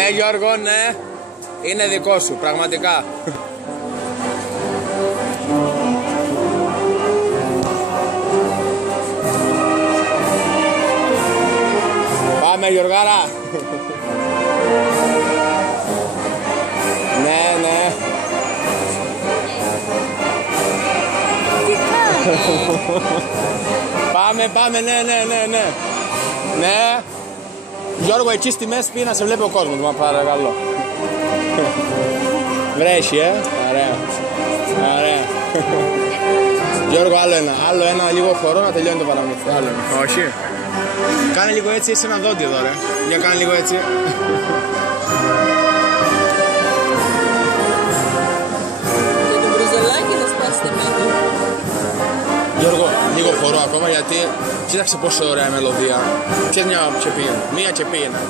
Ναι Γιώργο, ναι. Είναι δικό σου, πραγματικά. Πάμε Γιωργάρα. Ναι, ναι. Πάμε, ναι. Ναι. Γιώργο, εκεί στη μέση πει να σε βλέπει ο κόσμος, μα παρακαλώ. Βρέχει, ωραία. Γιώργο, άλλο ένα λίγο χορό να τελειώνει το παραμύθι. Άλλο ένα. Όχι. Κάνε λίγο έτσι, είσαι ένα δόντι εδώ, ρε. Για κάνε λίγο έτσι. Και το μπριζολάκι να σπάσετε μέσα. Γιώργο, λίγο χορό ακόμα γιατί κοίταξε πόσο ωραία μελωδία. Ξέρεις μια τσεπή, μία τσεπή είναι.